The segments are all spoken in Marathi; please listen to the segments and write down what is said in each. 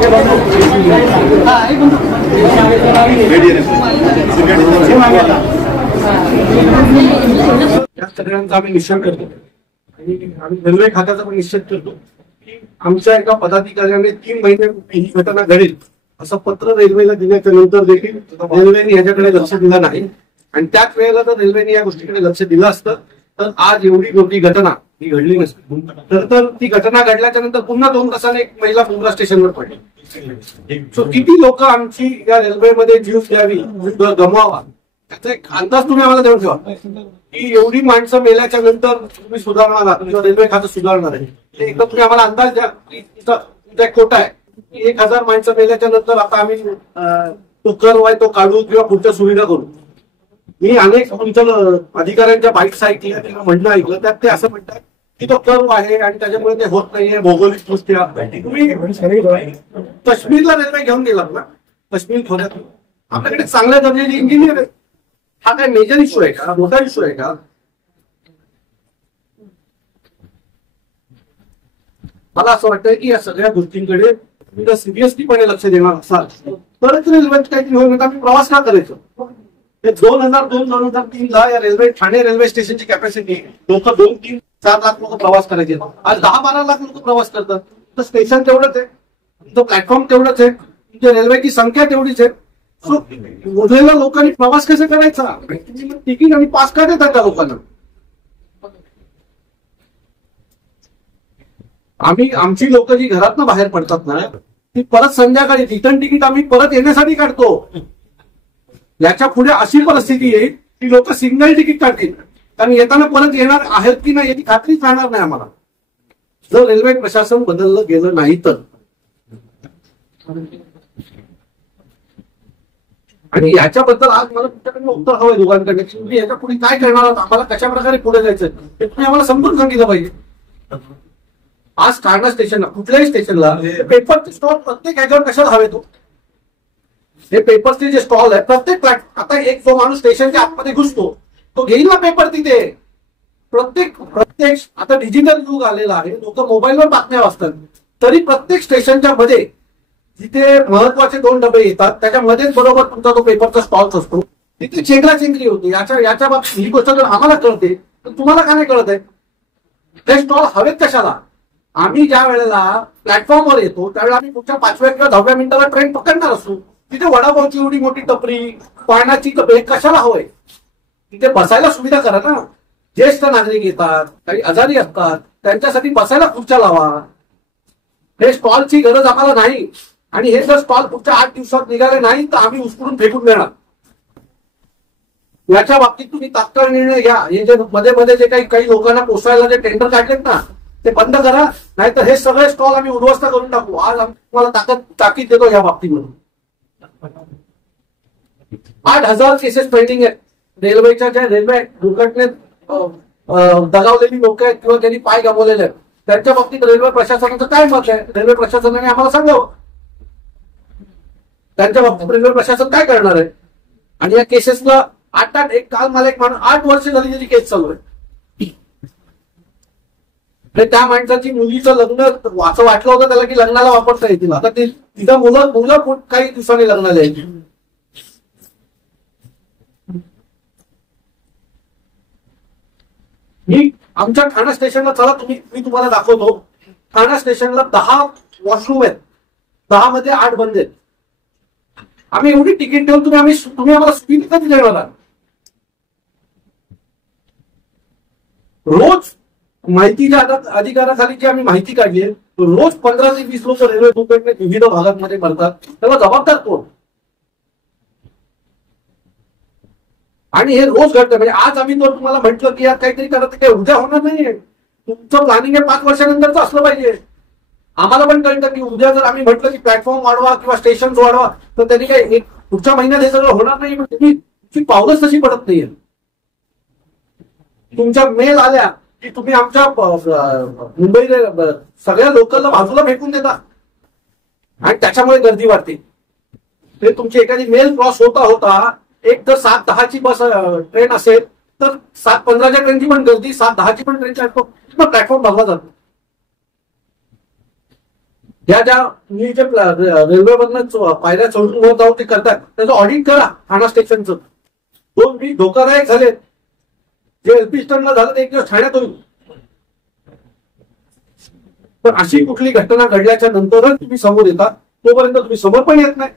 या सगळ्यांचा आम्ही निश्चय करतो आणि आम्ही रेल्वे खात्याचा पण निश्चित करतो की आमच्या एका पदाधिकाऱ्याने 3 महिने ही घटना घडेल असं पत्र रेल्वेला दिल्याच्या नंतर देखील रेल्वेने याच्याकडे लक्ष दिलं नाही. आणि त्याच वेळेला जर रेल्वेने या गोष्टीकडे लक्ष दिलं असतं तर आज एवढी मोठी घटना ही घडली नसती. तर ती घटना घडल्याच्या नंतर पुन्हा 2 तासाने एक महिला मुंब्रा स्टेशनवर पडली. सो किती लोक आमची या रेल्वेमध्ये जीव द्यावी गमवावा त्याचा एक अंदाज तुम्ही आम्हाला देऊन ठेवा की एवढी माणसं मेल्याच्या नंतर तुम्ही सुधारणार आहात किंवा रेल्वे खातं सुधारणार आहे. एकदा तुम्ही आम्हाला अंदाज द्या की खोटा आहे. 1000 माणसं मेल्याच्या नंतर आता आम्ही तो कर आहे तो काढू किंवा पुढच्या सुविधा करू. मी अनेक तुमच्या अधिकाऱ्यांच्या बाईट्स ऐकल्या किंवा म्हणणं ऐकलं त्यात ते असं म्हणतात की तो कर्व आहे आणि त्याच्यामुळे ते होत नाहीये भौगोलिक दृष्ट्या. तुम्ही काश्मीरला रेल्वे घेऊन गेलात ना काश्मीर खोऱ्यात आपल्याकडे चांगल्या दर्जाचे इंजिनियर आहे. हा काय मेजर इश्यू आहे का मोठा इश्यू आहे का? मला असं वाटतं की या सगळ्या गोष्टींकडे तुम्ही सिरियसलीपणे लक्ष देणार असाल तरच रेल्वेत काहीतरी होईल. आम्ही प्रवास का करायचो? 2002-2003ला या रेल्वे ठाणे रेल्वे स्टेशनची कॅपॅसिटी लोक 2-3-4 लाख लोक प्रवास करायचे. आज 10-12 लाख लोक प्रवास करतात. तर स्टेशन तेवढंच आहे, तुमचं प्लॅटफॉर्म तेवढंच आहे, तुमच्या रेल्वेची संख्या तेवढीच आहे. सो उरलेल्या लोकांनी प्रवास कसा करायचा? तिकीट आणि पास का देतात त्या लोकांना? आमची लोक जी घरातनं बाहेर पडतात ना ती परत संध्याकाळी रिटर्न तिकीट आम्ही परत येण्यासाठी काढतो. याच्या पुढे अशी परिस्थिती येईल की लोक सिंगल तिकीट काढतील कारण येताना परत येणार आहेत की नाही याची खात्रीच राहणार नाही आम्हाला जर रेल्वे प्रशासन बदललं गेलं नाही तर. आणि याच्याबद्दल आज मला तुमच्याकडे उत्तर हवंय दोघांकडे तुम्ही याच्या पुढे काय करणार आहात, आम्हाला कशा प्रकारे पुढे जायचं हे तुम्ही आम्हाला समजून सांगितलं पाहिजे. आज ठाणा स्टेशनला कुठल्याही स्टेशनला पेपरचे स्टॉल प्रत्येक ह्याच्यावर कशाला हवे तो? हे पेपरचे जे स्टॉल आहे प्रत्येक आता एक जो माणूस स्टेशनच्या आतमध्ये घुसतो तो घेईल ना पेपर तिथे. प्रत्येक आता डिजिटल युग आलेला आहे, लोक मोबाईलवर बातम्या वाचतात तरी प्रत्येक स्टेशनच्या मध्ये जिथे महत्वाचे 2 डबे येतात त्याच्यामध्येच बरोबर तुमचा तो पेपरचा स्टॉल असतो. तिथे चेंगराचेंगरी होते. याच्या बाबतीत ही गोष्ट जर आम्हाला कळते तर तुम्हाला का नाही कळत आहे? ते स्टॉल हवेत कशाला? आम्ही ज्या वेळेला प्लॅटफॉर्मवर येतो त्यावेळेला आम्ही पुढच्या 5व्या किंवा 10व्या मिनिटाला ट्रेन पकडणार असतो. तिथे वडापावची एवढी मोठी टपरी पाण्याची टपरी कशाला हवंय? तिथे बसायला सुविधा करा ना. ज्येष्ठ नागरिक येतात, काही आजारी असतात, त्यांच्यासाठी बसायला खुर्च्या लावा. हे स्टॉलची गरज आम्हाला नाही. आणि हे जर स्टॉल पुढच्या 8 दिवसात निघाले नाही तर आम्ही उचलून फेकून देणार. याच्या बाबतीत तुम्ही तात्काळ निर्णय घ्या. हे जे मध्ये जे काही लोकांना पोसायला जे टेंडर काढलेत ना ते बंद करा, नाहीतर हे सगळे स्टॉल आम्ही उद्ध्वस्त करून टाकू. आज आम्ही तुम्हाला ताकीद देतो या बाबतीमध्ये. 8,000 केसेस पेंडिंग आहेत. रेल्वेच्या ज्या रेल्वे दुर्घटनेत दगावलेली लोक आहेत किंवा ज्यांनी पाय गमावलेले आहेत त्यांच्या बाबतीत रेल्वे प्रशासनाचं काय मत आहे? रेल्वे प्रशासनाने आम्हाला सांगावं त्यांच्या बाबतीत रेल्वे प्रशासन काय करणार आहे. आणि या केसेसला 8 काल मला एक माणूस 8 वर्ष झाली त्याची केस चालू आहे. त्या माणसाची मुलीचं लग्न असं वाटलं होतं त्याला की लग्नाला वापरता येतील. आता तिथं मुलं काही दिवसांनी लग्नाला यायची. मी आमच्या ठाणा स्टेशनला चला मी तुम्हाला दाखवतो. ठाणा स्टेशनला 10 वॉशरूम आहेत, 10 मध्ये 8 बंद आहेत. आम्ही एवढी तिकीट देऊन तुम्ही आम्हाला सुविधा कधी देणार आहात? रोज माहितीच्या अधिकाराखाली जी आम्ही माहिती काढली आहे रोज 15 ते 20 लोक रेल्वे दुर्घटनेत विविध भागांमध्ये मरतात. त्याला जबाबदार कोण? आणि हे रोज घडतं. म्हणजे आज आम्ही तो तुम्हाला म्हटलं की यार काहीतरी करत काही उद्या होणार नाहीये. तुमचं प्लॅनिंग हे 5 वर्षानंतरच असलं पाहिजे. आम्हाला पण कळतं की उद्या जर आम्ही म्हटलं की प्लॅटफॉर्म वाढवा किंवा स्टेशन वाढवा तर त्यांनी काही पुढच्या महिन्यात हे सगळं होणार नाही. तुमची पावलंच तशी पडत नाहीये. तुमच्या मेल आल्या की तुम्ही आमच्या मुंबई सगळ्या लोकलला बाजूला फेकून देता आणि त्याच्यामुळे गर्दी वाढते. ते तुमची एखादी मेल क्रॉस होता एक तर 7:10ची बस ट्रेन असेल तर 7:15च्या ट्रेनची पण गर्दी, 7:10ची पण ट्रेनची प्लॅटफॉर्म भरला जातो. ह्या ज्या मी जे रेल्वेमधनं पायऱ्या चढून होत आहोत ते करतात त्याचं ऑडिट करा ठाणा स्टेशनचं. 2 मी धोकादायक झालेत. जे एलपी स्टँडला झालं ते एक दिवस ठाण्यात होईल. पण अशी कुठली घटना घडल्याच्या नंतरच तुम्ही समोर येतात, तोपर्यंत तुम्ही समोर पण येत नाही.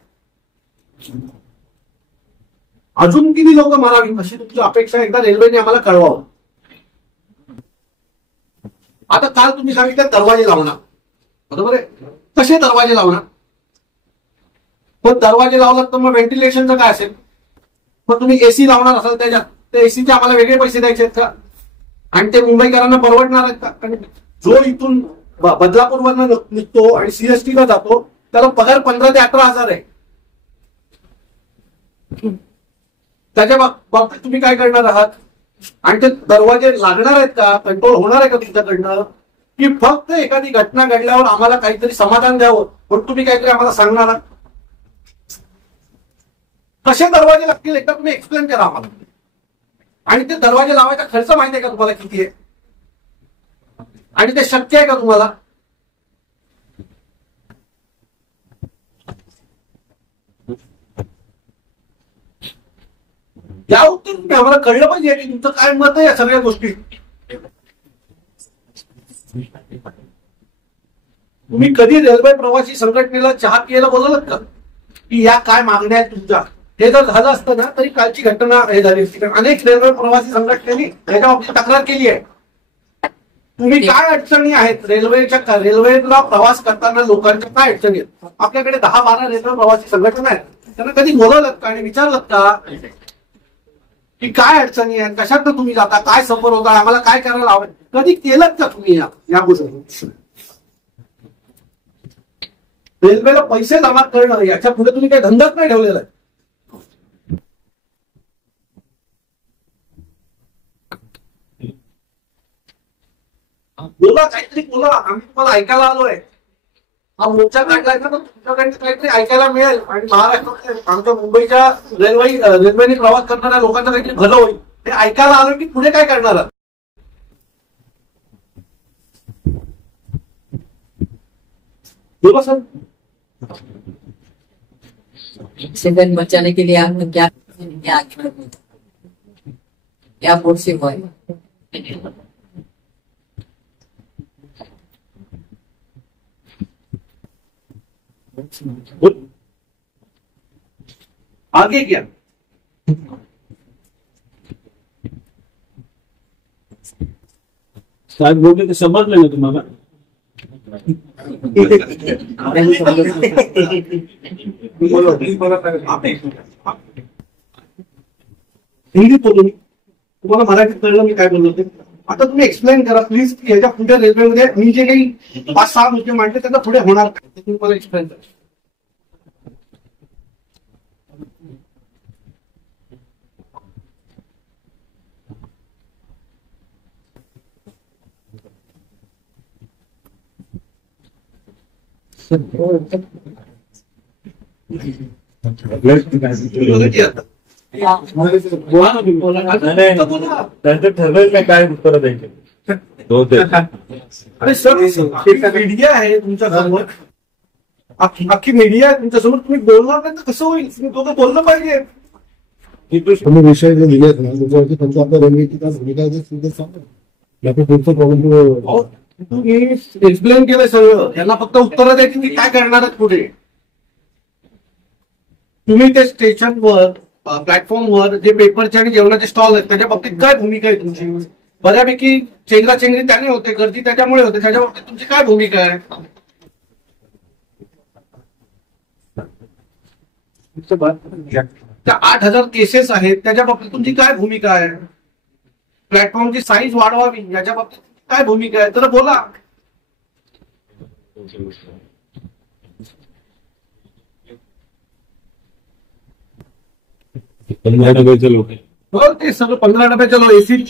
अजून किती लोक मारावी अशी तुमची अपेक्षा एकदा रेल्वेने आम्हाला कळवावं. आता काल तुम्ही सांगितलं दरवाजे लावणार, बरोबर आहे. कसे दरवाजे लावणार? पण दरवाजे लावलात तर मग व्हेंटिलेशनचं काय असेल? मग तुम्ही एसी लावणार असाल त्याच्यात, त्या एसीचे आम्हाला वेगळे पैसे द्यायचे आहेत का? आणि ते मुंबईकरांना परवडणार आहेत का? आणि जो इथून बदलापूरवरनं निघतो आणि सीएसटीला जातो त्याला पगार 15 ते 18 हजार आहे. त्याच्या बाबतीत तुम्ही काय करणार आहात? आणि ते दरवाजे लागणार आहेत का? कंट्रोल होणार आहे का तुमच्याकडनं? की फक्त एखादी घटना घडल्यावर आम्हाला काहीतरी समाधान द्यावं पण तुम्ही काहीतरी आम्हाला सांगणार आहात? कसे दरवाजे लागतील एकदा तुम्ही एक्सप्लेन करा आम्हाला. आणि ते दरवाजे लावायचा खर्च माहिती आहे का तुम्हाला किती आहे? आणि ते शक्य आहे का तुम्हाला? या उत्तर तुम्ही आम्हाला कळलं पाहिजे की तुमचं काय मत आहे या सगळ्या गोष्टी. तुम्ही कधी रेल्वे प्रवासी संघटनेला चहा पियला बोलवलं का की या काय मागण्या आहेत तुमच्या? हे जर झालं असतं ना तरी कालची घटना हे झाली असती. कारण अनेक रेल्वे प्रवासी संघटनेने याच्या बाबतीत तक्रार केली आहे. तुम्ही काय अडचणी आहेत रेल्वेला प्रवास करताना लोकांच्या काय अडचणी आहेत? आपल्याकडे 10-12 रेल्वे प्रवासी संघटना आहेत. त्यांना कधी बोलवलं का आणि विचारलं का की काय अडचणी आहेत, कशातनं तुम्ही जाता, काय सफर होता, आम्हाला काय करायला हवं? कधी केलं का तुम्ही या गोष्टी? रेल्वेला पैसे जमा करणं याच्या पुढे तुम्ही काही धंदाच नाही ठेवलेला आहे. बोला, काहीतरी बोला. आम्ही तुम्हाला ऐकायला आलोय. हा मोर्चा काढलाय ना तर तुमच्याकडे काहीतरी ऐकायला मिळेल आणि महाराष्ट्रात आमच्या मुंबईच्या रेल्वेने प्रवास करणाऱ्या लोकांचं काहीतरी भलं होईल हे ऐकायला आलं की पुढे काय करणार आहात? बोला सर. ऑक्सीजन बचाने के लिए आपने क्या क्या फोर्स हुआ है? आगे क्या? साहेब बोलले ते समजलं ना तुम्हाला? हिंदीत बोललो मी, तुम्हाला मराठीत कळलं मी काय बोललो ते. आता तुम्ही एक्सप्लेन करा प्लीज की ह्याच्या पुढे रेल्वेमध्ये मी जे काही 5-6 मुद्दे मांडले त्यांना पुढे होणार काय ते तुम्ही मला एक्सप्लेन करा. त्यांचं ठरवेल नाही काय उत्तर द्यायचे. अरे सर मीडिया आहे तुमच्यासमोर, अख्खी मीडिया आहे तुमच्यासमोर. तुम्ही बोलणार नाही तर कसं होईल? तुम्ही दोघं बोललं पाहिजे. तुम्ही विषय जे दिलेत ना त्याच्यावरती त्यांचं आपल्या रणनीती काय भूमिका आहे ते सांगा. पुढचं प्रॉब्लेम तुम्ही एक्सप्लेन केलं सगळं, यांना फक्त उत्तर द्यायची की काय करणार आहेत पुढे. तुम्ही ते स्टेशनवर प्लॅटफॉर्मवर जे पेपरचे आणि जेवणाचे स्टॉल आहेत त्याच्या बाबतीत काय भूमिका आहे तुमची? बऱ्यापैकी चेंगराचेंगरी त्याने होते, गर्दी त्याच्यामुळे होते, त्याच्या बाबतीत तुमची काय भूमिका आहे? त्या 8,000 केसेस आहेत त्याच्या बाबतीत तुमची काय भूमिका आहे? प्लॅटफॉर्मची साईज वाढवावी याच्या बाबतीत काय भूमिका आहे? तर बोला. ते सगळं 15 डब्याच्या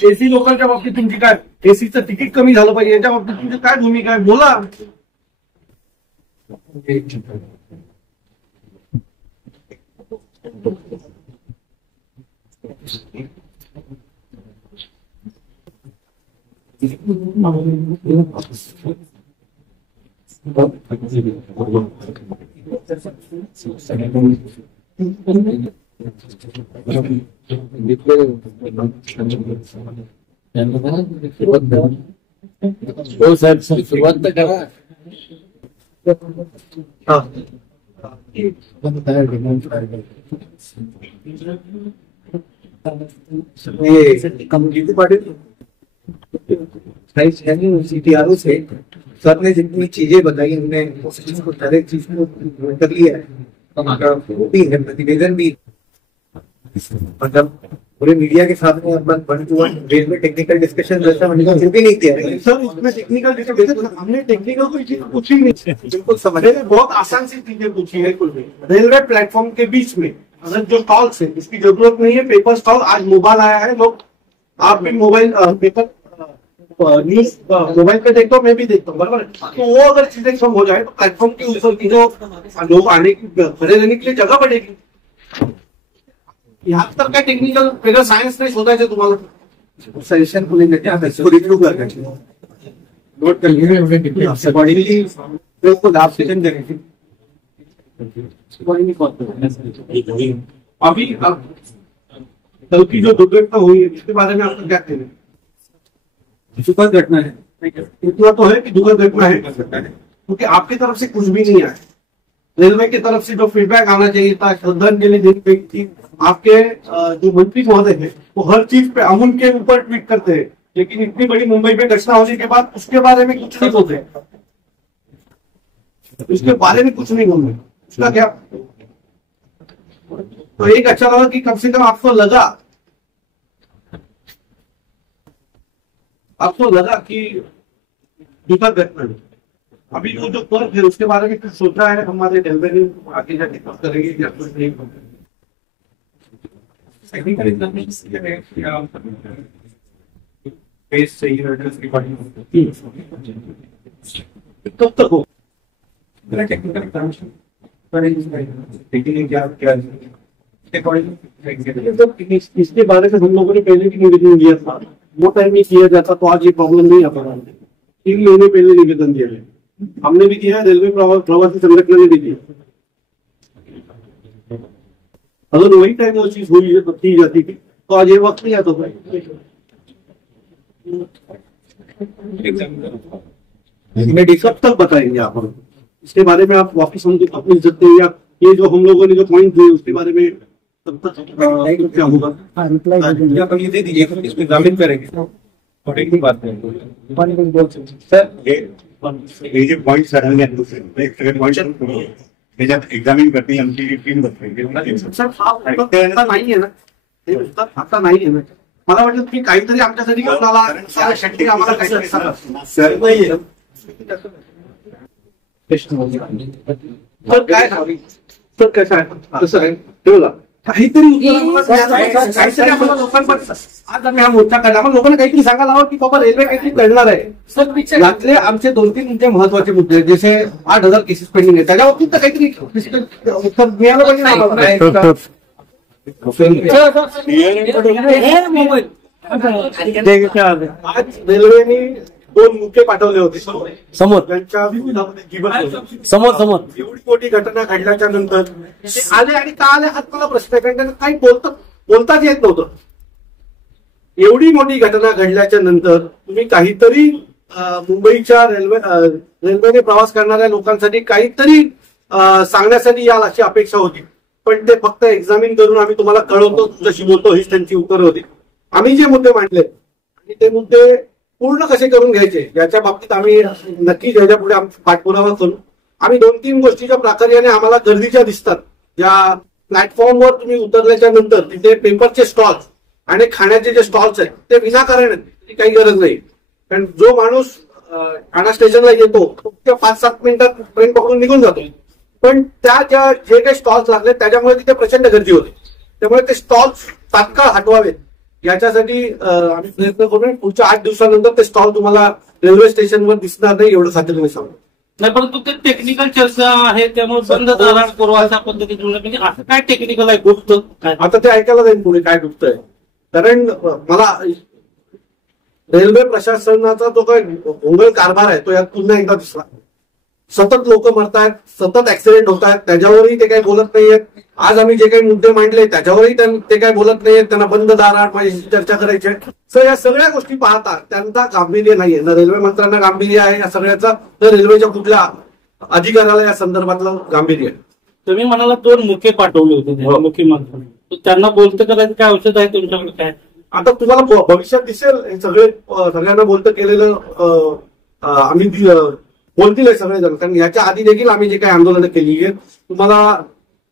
एसी लोकांच्या बाबतीत तुमची काय? एसीचं तिकीट कमी झालं पाहिजे याच्या बाबतीत तुमची काय भूमिका आहे? बोला. हो सर सुरुवात तर करा. हा. किती पाटील CTRO से सर ने जितनी चीजें बताई हमने हर एक चीज को कर लिया है. वो भी है, प्रतिवेदन भी मतलब पूरे मीडिया के साथ में अपन 1-to-1 रेलवे टेक्निकल डिस्कशन जैसा हमने कुछ भी नहीं किया है. सर इसमें टेक्निकल डिस्कशन हमने टेक्निकल कोई चीज पूछी नहीं. बिल्कुल समझ मैंने बहुत आसान सी चीजें पूछी है. कुल में रेलवे प्लेटफॉर्म के बीच में अगर जो स्टॉल्स है इसकी जरूरत नहीं है. पेपर स्टॉल आज मोबाइल आया है. लोग आप भी मोबाइल पेपर न्यूज मोबाइल पे देखता हूँ, मैं भी देखता हूँ बराबर. तो वो अगर चीजें कम हो जाए तो प्लेटफॉर्म के ऊपर की जो लोग आने की खड़े रहने के लिए जगह बढ़ेगी. यहाँ तर काय टेक्निकल वेगळं सायन्स नाही शोधायचं तुम्हाला. सजेशन को लेकर आप इसको रिव्यू कर रहे हैं. नोट कर लिए अकॉर्डिंगली को आप सेशन देंगे. अभी कल की जो दुर्घटना हुई है इसके बारे में आपको क्या कहना है? दुखद घटना है. इतना तो है कि दुखद घटना है क्योंकि आपकी तरफ से कुछ भी नहीं आया. रेलवे की तरफ से जो फीडबैक आना चाहिए था श्रद्धांजलि देनी गई थी. आपके जो मंत्री महोदय है वो हर चीज पे अमूल के ऊपर ट्वीट करते हैं, लेकिन इतनी बड़ी मुंबई में घटना होने के बाद उसके बारे में कुछ नहीं बोलते. उसके बारे में कुछ नहीं बोलते. उसका क्या? तो एक अच्छा लगा कि कम से कम आपको लगा कि दुखद घटना है. अभी वो जो पर्व है उसके बारे में कुछ सोचा है हमारे रेलवे ने आगे जाके कब करेंगे या कुछ नहीं? कब तक हो इसके बारे में हम लोगों ने पहले भी निवेदन दिया था. वो टाइम नहीं किया जाता तो आज ये प्रॉब्लम नहीं आता. 3 महीने पहले निवेदन दिया है. हमने भी किया, रेलवे प्रवासी संगठन ने भी दिया. अगर वही टाइम वो चीज हुई है तब की जाती थी तो आज ये वक्त नहीं आता भाई. कब तक बताएंगे आप हम इसके बारे में? आप वापिस हम अपनी इज्जत दें या ये जो हम लोगों ने जो पॉइंट दिए उसके बारे में तब तक क्या होगा? या तो ये दे दीजिए, इसको एग्जामिन करेंगे. और एक बात है सर, ये जो पॉइंट सर हमने पॉइंट त्याच्यात एक्झामिन करते आमची टीम बसते. सर आता नाही आहे ना ते पुस्तक, आता नाही आहे ना. मला वाटलं तुम्ही काहीतरी आमच्यासाठी घेऊन आला. आम्हाला काहीतरी सांगा. सर नाहीये सर. काय सर कसं आहे तसं आहे ठेवला काहीतरी काहीतरी आम्हाला लोकांपर्यंत आज आम्ही हा मोर्चा काढला. आम्हाला लोकांना काहीतरी सांगायला हवं की बाबा रेल्वे काहीतरी कळणार आहे. यातले आमचे 2-3 मुद्दे महत्वाचे मुद्दे आहेत, जसे 8,000 केसेस पेंडिंग आहेत त्याच्या बाबतीत तर काहीतरी उत्तर मिळालं पाहिजे. आज रेल्वेने 2 मुके पाठवले होते समोर. त्यांच्या समोर एवढी मोठी घटना घडल्याच्या नंतर ते आले आणि का आले हाच मला प्रश्न आहे. कारण त्यांना काही बोलताच येत नव्हतं. एवढी मोठी घटना घडल्याच्या नंतर तुम्ही काहीतरी मुंबईच्या रेल्वेने प्रवास करणाऱ्या लोकांसाठी काहीतरी सांगण्यासाठी याल अशी अपेक्षा होती. पण ते फक्त एक्झामिन करून आम्ही तुम्हाला कळवतो, तुमच्याशी बोलतो, हीच त्यांची उत्तरं होती. आम्ही जे मुद्दे मांडले आणि ते मुद्दे पूर्ण कसे करून घ्यायचे याच्या बाबतीत आम्ही नक्कीच याच्या पुढे पाठपुरावा करू. आम्ही 2-3 गोष्टीच्या प्राकार्याने आम्हाला गरजेच्या दिसतात. ज्या प्लॅटफॉर्मवर तुम्ही उतरल्याच्या नंतर तिथे पेपरचे स्टॉल्स आणि खाण्याचे जे स्टॉल्स आहेत ते विनाकारण आहेत, त्याची काही गरज नाही. कारण जो माणूस ठाणा स्टेशनला येतो तो 5-7 मिनिटात ट्रेन पकडून निघून जातो. पण त्या जे काही स्टॉल्स लागले त्याच्यामुळे तिथे प्रचंड गर्दी होते. त्यामुळे ते स्टॉल्स तात्काळ हटवावेत याच्यासाठी आम्ही प्रयत्न करू. पुढच्या 8 दिवसानंतर ते स्टॉल तुम्हाला रेल्वे स्टेशनवर दिसणार नाही एवढं खात्रीने सांगतो. नाही, परंतु ते टेक्निकल चर्चा आहे त्यामुळे बंद दारात करू अशा पद्धतीने. म्हणजे असं काय टेक्निकल आहे गुप्त? आता ते ऐकायला जाईल पुढे काय गुप्त आहे. कारण मला रेल्वे प्रशासनाचा जो काही भोंगळ कारभार आहे तो यात पुन्हा एकदा दिसला. सतत लोक मरतायत, सतत ऍक्सिडेंट होत आहेत, त्याच्यावरही ते काही बोलत नाहीयेत. आज आम्ही जे काही मुद्दे मांडले त्याच्यावरही ते काही बोलत नाहीयेत. त्यांना बंद दारात माझ्याशी चर्चा करायची आहे. सर या सगळ्या गोष्टी पाहता त्यांचा गांभीर्य नाहीये. ना रेल्वे मंत्र्यांना गांभीर्य आहे या सगळ्याचा, तर रेल्वेच्या कुठल्या अधिकाऱ्याला या संदर्भातलं गांभीर्य आहे. तुम्ही म्हणाला 2 मुखे पाठवले होते मुख्यमंत्र्यांनी, तर त्यांना बोलतं करायचं काय औषध आहे तुमच्याकडे काय? आता तुम्हाला भविष्यात दिसेल हे सगळे सगळ्यांना बोलतं केलेलं आम्ही बोलतील हे सगळेजण. कारण याच्या आधी देखील आम्ही जे काही आंदोलनं केली आहेत, तुम्हाला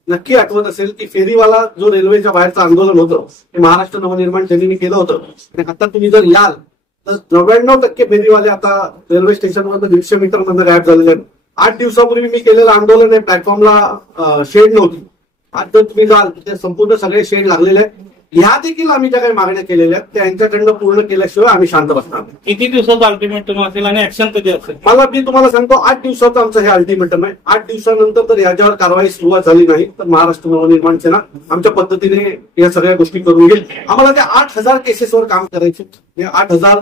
नक्की आठवत असेल की फेरीवाला जो रेल्वेच्या बाहेरचं आंदोलन होतं ते महाराष्ट्र नवनिर्माण सेनेने केलं होतं. आणि आता तुम्ही जर याल तर 99% फेरीवाले आता रेल्वे स्टेशनवर 150 मीटर मधनं गायब झालेले आहेत. 8 दिवसापूर्वी मी केलेलं आंदोलन आहे, प्लॅटफॉर्मला शेड नव्हती. आज जर तुम्ही जाल ते संपूर्ण सगळे शेड लागलेले आहेत. ह्या देखील आम्ही ज्या काही मागण्या केलेल्या आहेत त्यांच्याकडनं पूर्ण केल्याशिवाय आम्ही शांत बसणार. किती दिवसाचं अल्टिमेटम असेल आणि ऍक्शन कधी असेल? मी तुम्हाला सांगतो 8 दिवसाचं आमचं हे अल्टिमेटम आहे. 8 दिवसानंतर जर याच्यावर कारवाई सुरुवात झाली नाही तर महाराष्ट्र नवनिर्माण सेना आमच्या पद्धतीने या सगळ्या गोष्टी करून घेईल. आम्हाला त्या 8,000 केसेसवर काम करायचे. या 8,000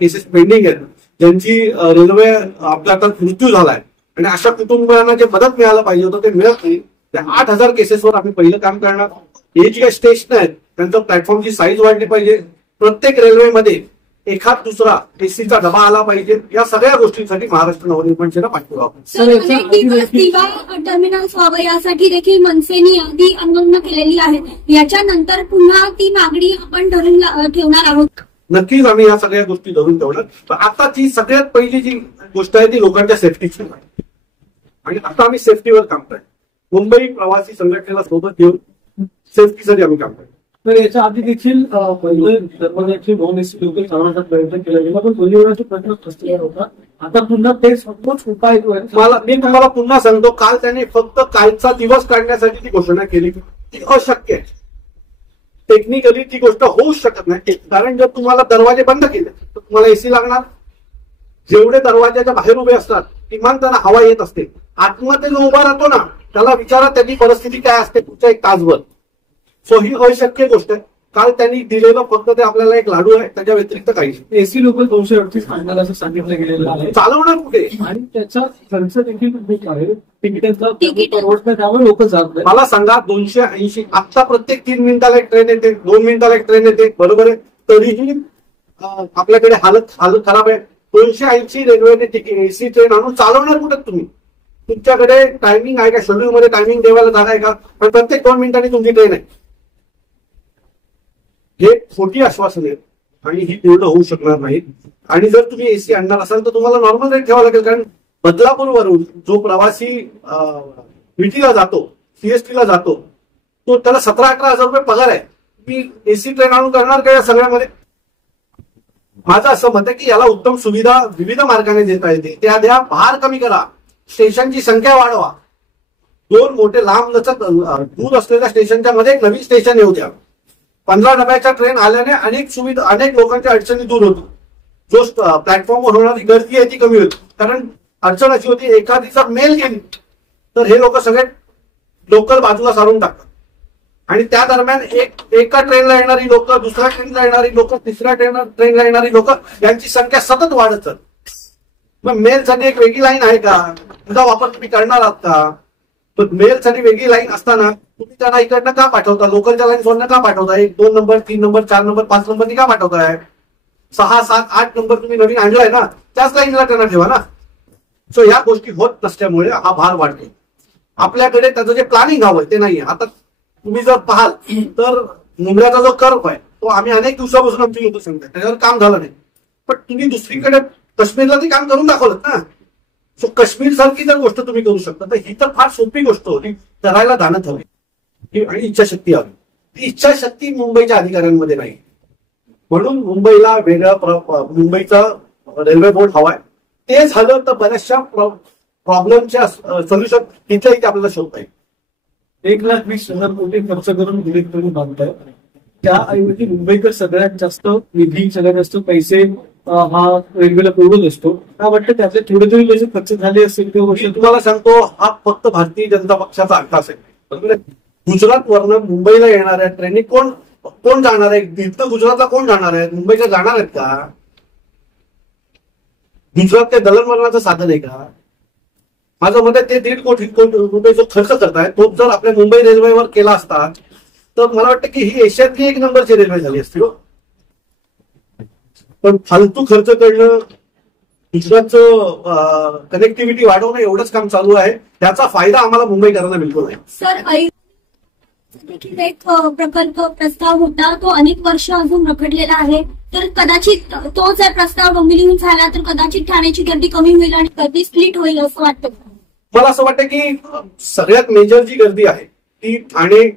केसेस पेंडिंग आहेत ज्यांची रेल्वे अपघातात मृत्यू झालाय आणि अशा कुटुंबांना जे मदत मिळायला पाहिजे होतं ते मिळत नाही. त्या 8,000 केसेसवर आम्ही पहिलं काम करणार. हे जी काही स्टेशन आहेत त्यांचं प्लॅटफॉर्मची साईज वाढली पाहिजे. प्रत्येक रेल्वेमध्ये एखाद दुसरा एसीचा डबा आला पाहिजे. या सगळ्या गोष्टींसाठी महाराष्ट्र नवनिर्माण सेना पाठपुरावा. टर्मिनल्स व्हावं यासाठी देखील मनसेने आधी आंदोलन केलेली आहेत. याच्यानंतर पुन्हा ती मागणी आपण धरून ठेवणार आहोत. नक्कीच आम्ही या सगळ्या गोष्टी धरून ठेवणार. पण आता ती सगळ्यात पहिली जी गोष्ट आहे ती लोकांच्या सेफ्टीची आहे आणि आता आम्ही सेफ्टीवर काम करतो. मुंबई प्रवासी संघटनेला सोबत घेऊन सेफ्टीसाठी आम्ही काम करतो. तर याच्या आधी देखील पहिले दरवाजाची नॉन एसी लोकल चालवण्याचा प्रयत्न केला गेला पण गोलीबाराचा प्रश्न फसलेला होता. आता पुन्हा तेच उपाय मी तुम्हाला पुन्हा सांगतो, काल त्याने फक्त कालचा दिवस काढण्यासाठी ती घोषणा केली. ती अशक्य आहे. टेक्निकली ती गोष्ट होऊच शकत नाही. कारण जर तुम्हाला दरवाजे बंद केले तर तुम्हाला एसी लागणार. जेवढे दरवाजाच्या बाहेर उभे असतात किमान त्यांना हवा येत असते. आतमध्ये जो उभा राहतो ना त्याला विचारा त्याची परिस्थिती काय असते पुढच्या 1 तासभर. सो ही अशक्य गोष्ट आहे. काल त्यांनी दिलेलं फक्त ते आपल्याला एक लाडू आहे, त्याच्या व्यतिरिक्त काहीच. एसी लोकल 238 आणणार असं सांगितलं गेलेलं आहे. चालवणार कुठे आणि त्याचा खर्च देखील खूप आहे. तिकिटांचा परवडत नाही त्यामुळे लोक जात नाही. मला सांगा 280 आता प्रत्येक 3 मिनिटाला एक ट्रेन येते, 2 मिनिटाला एक ट्रेन येते, बरोबर आहे. तरीही आपल्याकडे हालत खराब आहे. 280 रेल्वेने एसी ट्रेन आणून चालवणार कुठे तुम्ही? तुमच्याकडे टायमिंग आहे का? शेड्यूल मध्ये टायमिंग देवायला जागा आहे का? पण प्रत्येक 2 मिनिटांनी तुमची ट्रेन आहे. हे खोटी आश्वासन आहेत आणि ही पूर्ण होऊ शकणार नाही. आणि जर तुम्ही एसी आणणार असाल तर तुम्हाला नॉर्मल रेट ठेवावा लागेल. कारण बदलापूरवरून जो प्रवासी विटीला जातो, सीएसटीला जातो, तो त्याला 17-18 हजार रुपये पगार आहे. मी एसी ट्रेन आणून करणार का या सगळ्यामध्ये? माझं असं मत आहे की याला उत्तम सुविधा विविध मार्गाने देता येते. त्या द्या, भार कमी करा, स्टेशनची संख्या वाढवा. 2 मोठे लांब लचक दूर असलेल्या स्टेशनच्या मध्ये एक नवीन स्टेशन येऊ द्या. 15 डब्याच्या ट्रेन आल्याने अनेक लोकांच्या अडचणी दूर होती. जो प्लॅटफॉर्मवर होणारी गर्दी आहे ती कमी होती. कारण अडचण अशी होती एखादीचा मेल गेली तर हे लोक सगळे लोकल बाजूला सारून टाकतात आणि त्या दरम्यान एका ट्रेनला येणारी लोक, दुसऱ्या ट्रेनला येणारी लोक, तिसऱ्या ट्रेनला येणारी लोक यांची संख्या सतत वाढत जाते. मग मेलसाठी एक वेगळी लाईन आहे का? तुझा वापर तुम्ही करणार आहात का? पण मेलसाठी वेगळी लाईन असताना तुम्ही त्यांना इकडनं का पाठवता? लोकलच्या लाईन सोडणं का पाठवता? 1, 2 नंबर, 3 नंबर, 4 नंबर, 5 नंबर का पाठवताय? 6, 7, 8 नंबर तुम्ही नवीन आणलाय ना, त्याच लाईनला त्यांना ठेवा ना. सो या गोष्टी होत नसल्यामुळे हा भार वाढतो. आपल्याकडे त्याचं जे प्लॅनिंग हवंय ते नाहीये. आता तुम्ही जर पाहाल तर मुंबईचा जो कर्व आहे तो आम्ही अनेक दिवसापासून आमची लोक सांगतात त्याच्यावर काम झालं नाही. पण तुम्ही दुसरीकडे काश्मीरला ते काम करून दाखवलं ना. सो काश्मीर सारखी जर गोष्ट तुम्ही करू शकता तर ही तर फार सोपी गोष्ट होती. करायला जाणत हवी आणि इच्छाशक्ती हवी. ती इच्छाशक्ती मुंबईच्या अधिकाऱ्यांमध्ये नाही. म्हणून मुंबईला मुंबईचा रेल्वे बोर्ड हवाय. ते झालं तर बऱ्याचशा प्रॉब्लेमच्या सोल्युशन तिथल्या इथे आपल्याला शोधता येईल. 1,20,000 कोटी खर्च करून बुलेट ट्रेन बांधताय. त्याऐवजी मुंबईकर सगळ्यात जास्त निधी, सगळ्यात जास्त पैसे हा रेल्वेला पुरवत असतो. काय वाटतं त्यातले थोडे तरी पैसे खर्च झाले असतील ते गोष्टी? तुम्हाला सांगतो हा फक्त भारतीय जनता पक्षाचा अट्टास आहे. गुजरात वरनं मुंबईला येणाऱ्या ट्रेनी कोण जाणार आहे? इथं गुजरातला कोण जाणार आहे? मुंबईला जाणार आहेत का? गुजरात ते दळणवळणाचं साधन आहे का? माझं मत आहे ते 1.5 कोटी रुपये जो खर्च करताय तो जर आपल्या मुंबई रेल्वेवर केला असता तर मला वाटतं की ही एशियातली 1 नंबरची रेल्वे झाली असती हो. पण फालतू खर्च करणं, दुसऱ्याचं कनेक्टिव्हिटी वाढवणं एवढंच काम चालू आहे. त्याचा फायदा आम्हाला मुंबईकरांना बिलकुल नाही. सर देखील एक प्रकल्प प्रस्ताव होता, तो अनेक वर्ष अजून रखडलेला आहे. तर कदाचित तो जर प्रस्ताव डोंबिवलीहून झाला तर कदाचित ठाण्याची गर्दी कमी होईल आणि गर्दी स्प्लिट होईल असं वाटतं. मला असं वाटतं की सगळ्यात मेजर जी गर्दी आहे ती ठाणे,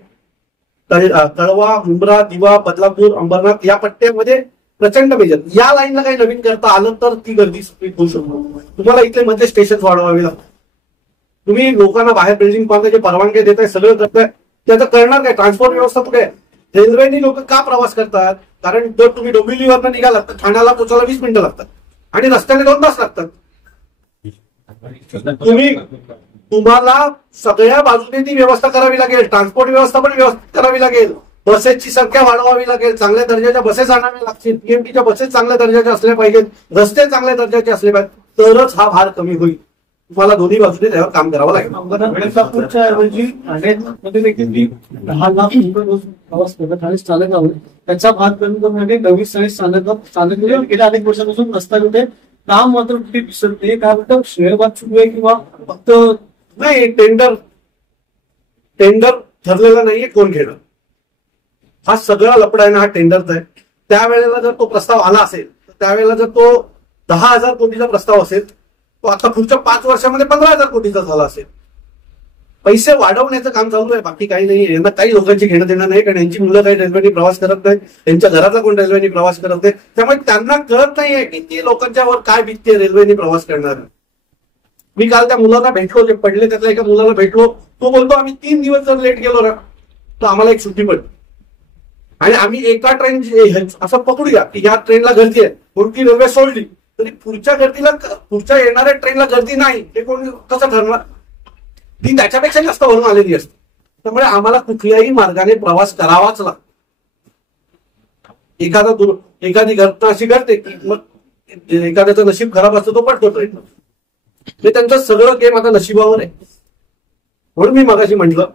तळवा, मुंब्रा, दिवा, बदलापूर, अंबरनाथ या पट्ट्यामध्ये प्रचंड मेजर. या लाईनला काही नवीन करता आलं तर ती गर्दी स्प्लिट होऊ शकतो. तुम्हाला इथले मध्ये स्टेशन वाढवावे लागतात. तुम्ही लोकांना बाहेर बिल्डिंग बांधायचे परवानगी देताय, सगळं करताय, त्याचं करणार काय? ट्रान्सपोर्ट व्यवस्था कुठे आहे? रेल्वेनी लोक का प्रवास करतात? कारण जर तुम्ही डोंबिवलीवरनं निघालात तर ठाण्याला पोहोचायला 20 मिनिटं लागतात आणि रस्त्याने 2 तास लागतात. तुम्हाला सगळ्या बाजूने ती व्यवस्था करावी लागेल. ट्रान्सपोर्ट व्यवस्था पण व्यवस्थित करावी लागेल. बसेसची संख्या वाढवावी लागेल. चांगल्या दर्जाच्या बसेस आणाव्या लागतील. पीएमटीच्या बसेस चांगल्या दर्जाच्या असल्या पाहिजेत. रस्ते चांगल्या दर्जाचे असले पाहिजेत. तरच हा भार कमी होईल. तुम्हाला दोन्ही बाजूने त्यावर काम करावं लागेल. वेळेसापूरच्या ऐवजी ठाण्यामध्ये देखील 10 लाख प्रवास करत आणि चालक आहोत. त्याचा भाग कमी करण्यासाठी नवीन स्थानक गेल्या अनेक वर्षापासून रस्ता कुठे काम मात्र कुठे दिसत नाही. काय म्हणतं शेअर बाजू आहे किंवा फक्त नाही. टेंडर ठरलेला नाहीये कोण घेणं. हा सगळा लपडा आहे ना, हा टेंडरचा आहे. त्यावेळेला जर तो प्रस्ताव आला असेल तर त्यावेळेला जर तो 10,000 कोटीचा प्रस्ताव असेल तो आता पुढच्या 5 वर्षामध्ये 15,000 कोटीचा झाला असेल. पैसे वाढवण्याचं काम चालू आहे, बाकी काही नाही. यांना काही लोकांची घेणं देणं नाही, कारण यांची मुलं काही रेल्वेने प्रवास करत नाही, त्यांच्या घराचा कोण रेल्वेने प्रवास करत नाही. त्यामुळे त्यांना कळत नाहीये की ती लोकांच्या वर काय भीती रेल्वेने प्रवास करणार. मी काल त्या मुलांना भेटलो, जे पडले त्यातल्या एका मुलाला भेटलो. तो बोलतो आम्ही 3 दिवस जर लेट गेलो ना तर आम्हाला एक सुट्टी पडली. आणि आम्ही एका ट्रेन असं पकडूया की या ट्रेनला गर्दी आहे, कोणती रेल्वे सोडली तरी पुढच्या येणाऱ्या ट्रेनला गर्दी नाही, हे कोण कसं ठरणार? ती त्याच्यापेक्षा जास्त वरून आलेली असते. त्यामुळे आम्हाला कुठल्याही मार्गाने प्रवास करावाच लागतो. एखादी घटना अशी घडते की मग एखाद्याचं नशीब खराब असतं, तो पडतो ट्रेन. ते त्यांचं सगळं गेम आता नशिबावर आहे. म्हणून मी मगाशी म्हटलं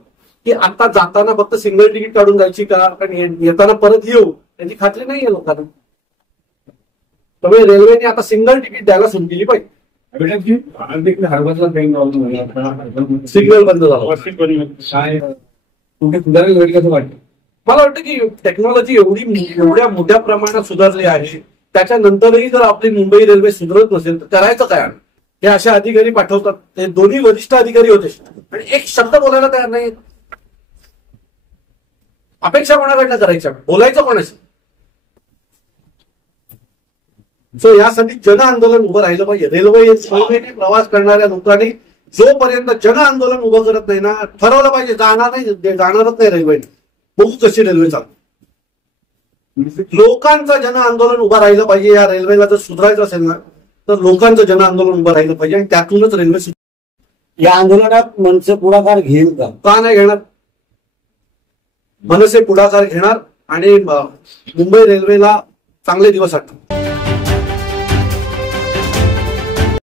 की आता जाताना फक्त सिंगल तिकीट काढून जायची का, कारण येताना परत येऊ त्याची खात्री नाहीये लोकांना. त्यामुळे रेल्वेने आता सिंगल तिकीट द्यायला सुरू केली पाहिजे. सिग्नल बंद झाला. मला वाटतं की टेक्नॉलॉजी एवढ्या मोठ्या प्रमाणात सुधारली आहे, त्याच्यानंतरही जर आपली मुंबई रेल्वे सुधारत नसेल तर करायचं काय? हे अशा अधिकारी पाठवतात, ते दोन्ही वरिष्ठ अधिकारी होते आणि एक शब्द बोलायला तयार नाही. अपेक्षा कोणाकडनं करायच्या? बोलायचं कोणाशी? सो यासाठी जन आंदोलन उभं राहिलं पाहिजे. रेल्वेने प्रवास करणाऱ्या लोकांनी जोपर्यंत जन आंदोलन उभं करत नाही ना, ठरवलं पाहिजे जाणारच नाही रेल्वेने. बघू कशी रेल्वे चालते. लोकांचं जन आंदोलन उभं राहिलं पाहिजे. या रेल्वेला जर सुधारायचं असेल ना तर लोकांचं जन आंदोलन उभं राहिलं पाहिजे आणि त्यातूनच रेल्वे या आंदोलनात मनसे पुढाकार घेईल का नाही घेणार? मनसे पुढाकार घेणार आणि मुंबई रेल्वेला चांगले दिवस आठवतात.